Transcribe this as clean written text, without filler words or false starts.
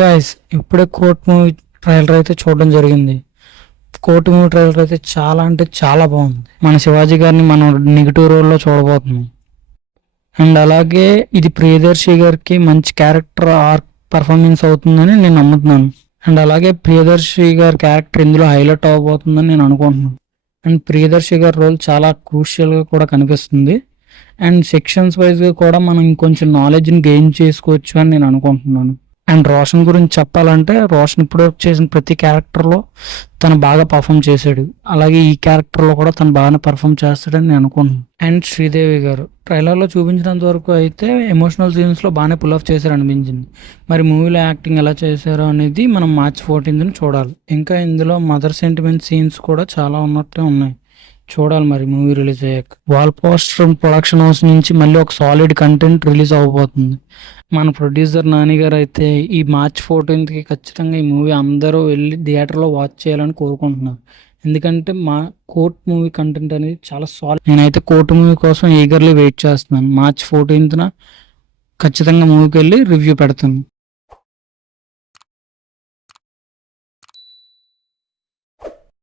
Guys, ఇప్పుడే court movie trailer అయితే చూడడం జరిగింది. కోర్ట్ మూవీ ట్రైలర్ అయితే చాలా అంటే చాలా బాగుంది. మన శివాజీ గారిని మనం నెగిటివ్ రోల్లో చూడబోతున్నాం. అండ్ అలాగే ఇది ప్రియదర్శి గారికి మంచి క్యారెక్టర్ ఆర్క్ పర్ఫార్మెన్స్ అవుతుందని నేను నమ్ముతున్నాను. అండ్ అలాగే ప్రియదర్శి గారి క్యారెక్టర్ ఇందులో హైలైట్ అవ్వబోతుందని నేను అనుకుంటున్నాను. అండ్ ప్రియదర్శి గారి రోల్ చాలా క్రూషియల్గా కూడా కనిపిస్తుంది. అండ్ సెక్షన్స్ వైజ్గా కూడా మనం ఇంకొంచెం నాలెడ్జ్ని గెయిన్ చేసుకోవచ్చు అని నేను అనుకుంటున్నాను. అండ్ రోషన్ గురించి చెప్పాలంటే, రోషన్ ఇప్పటివరకు చేసిన ప్రతి క్యారెక్టర్లో తను బాగా పర్ఫామ్ చేశాడు. అలాగే ఈ క్యారెక్టర్లో కూడా తను బాగానే పర్ఫామ్ చేస్తాడని నేను అనుకుంటున్నాను. అండ్ శ్రీదేవి గారు ట్రైలర్లో చూపించినంత వరకు అయితే ఎమోషనల్ సీన్స్లో బాగానే పుల్ ఆఫ్ చేశారు అనిపించింది. మరి మూవీలో యాక్టింగ్ ఎలా చేశారో అనేది మనం మార్చ్ 14th చూడాలి. ఇంకా ఇందులో మదర్ సెంటిమెంట్ సీన్స్ కూడా చాలా ఉన్నట్టే ఉన్నాయి. చూడాలి మరి మూవీ రిలీజ్ అయ్యాక. వాల్ పోస్టర్ ప్రొడక్షన్ హౌస్ నుంచి మళ్ళీ ఒక సాలిడ్ కంటెంట్ రిలీజ్ అవ్వబోతుంది. మన ప్రొడ్యూసర్ నాని గారు అయితే ఈ మార్చ్ 14th ఖచ్చితంగా ఈ మూవీ అందరూ వెళ్ళి థియేటర్లో వాచ్ చేయాలని కోరుకుంటున్నారు. ఎందుకంటే మా కోర్ట్ మూవీ కంటెంట్ అనేది చాలా సాలిడ్. నేనైతే కోర్ట్ మూవీ కోసం ఈగర్లీ వెయిట్ చేస్తున్నాను. మార్చ్ 14th ఖచ్చితంగా మూవీకి వెళ్ళి రివ్యూ పెడతాను.